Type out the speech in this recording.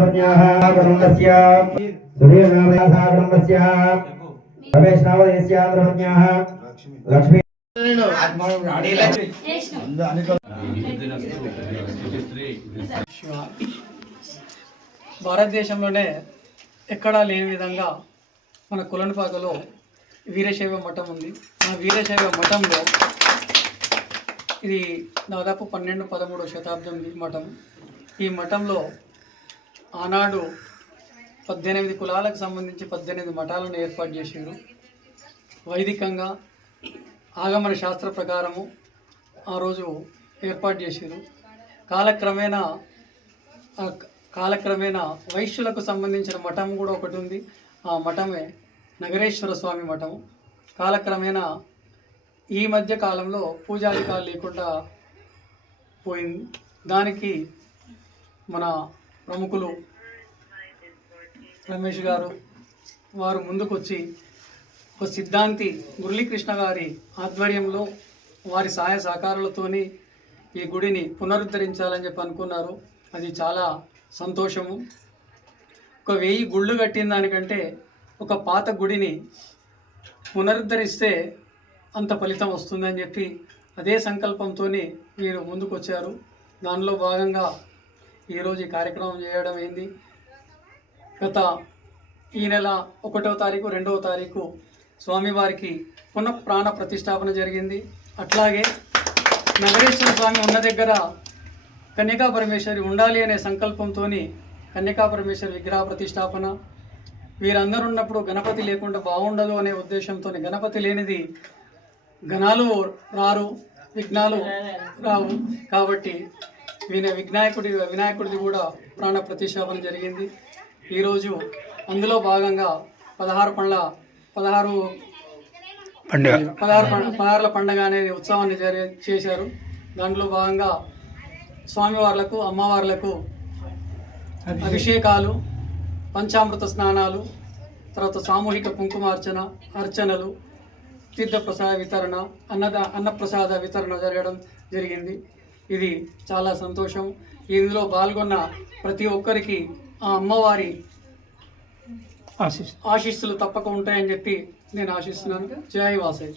ధర్మజ్ఞాః కుటుంబస్య సురేణామయాసా కుటుంబస్య రమేష్నామదేస్య ధర్మజ్ఞాః లక్ష్మీ భారతదేశంలోనే ఎక్కడా లేని విధంగా మన కులనపాకలో వీరశైవ మఠం ఉంది. ఆ వీరశైవ మఠంలో ఇది దాదాపు 12-13 శతాబ్దం మఠం. ఈ మఠంలో ఆనాడు 18 కులాలకు సంబంధించి 18 మఠాలను ఏర్పాటు చేశారు. వైదికంగా ఆగమన శాస్త్ర ప్రకారము ఆ రోజు ఏర్పాటు చేశారు. కాలక్రమేణా వైశ్యులకు సంబంధించిన మఠం కూడా ఒకటి ఉంది. ఆ మఠమే నగరేశ్వర స్వామి మఠం. కాలక్రమేణా ఈ మధ్య కాలంలో పూజాధికాలు లేకుండా పోయింది. దానికి మన ప్రముఖులు రమేష్ గారు వారు ముందుకొచ్చి ఒక సిద్ధాంతి మురళీకృష్ణ గారి ఆధ్వర్యంలో వారి సహాయ సహకారాలతోని ఈ గుడిని పునరుద్ధరించాలని చెప్పి అనుకున్నారు. అది చాలా సంతోషము. ఒక 1000 గుళ్ళు కట్టిన దానికంటే ఒక పాత గుడిని పునరుద్ధరిస్తే అంత ఫలితం వస్తుందని చెప్పి అదే సంకల్పంతో వీరు ముందుకు వచ్చారు. దానిలో భాగంగా ఈరోజు ఈ కార్యక్రమం చేయడం అయింది. ఈ నెల 1వ తారీఖు 2వ తారీఖు స్వామివారికి పునఃప్రాణ ప్రతిష్టాపన జరిగింది. అట్లాగే నగరేశ్వర స్వామి ఉన్న దగ్గర కన్యకా పరమేశ్వరి ఉండాలి అనే సంకల్పంతో కన్యకా పరమేశ్వరి విగ్రహ ప్రతిష్టాపన. వీరందరూ ఉన్నప్పుడు గణపతి లేకుండా బాగుండదు అనే ఉద్దేశంతో గణపతి లేనిది గణాలు రారు, విఘ్నాలు రావు. కాబట్టి వినాయకుడిది కూడా ప్రాణ ప్రతిష్టాపన జరిగింది. ఈరోజు అందులో భాగంగా 16 పండుగ అనే ఉత్సవాన్ని చేశారు. దాంట్లో భాగంగా స్వామివార్లకు అమ్మవార్లకు అభిషేకాలు, పంచామృత స్నానాలు, తర్వాత సామూహిక అర్చనలు, తీర్థప్రసాద వితరణ, అన్నప్రసాద వితరణ జరగడం జరిగింది. ఇది చాలా సంతోషం. ఇందులో పాల్గొన్న ప్రతి ఒక్కరికి ఆ అమ్మవారి ఆశీస్సులు తప్పక ఉంటాయని చెప్పి నేను ఆశిస్తున్నాను. జై వాసవి.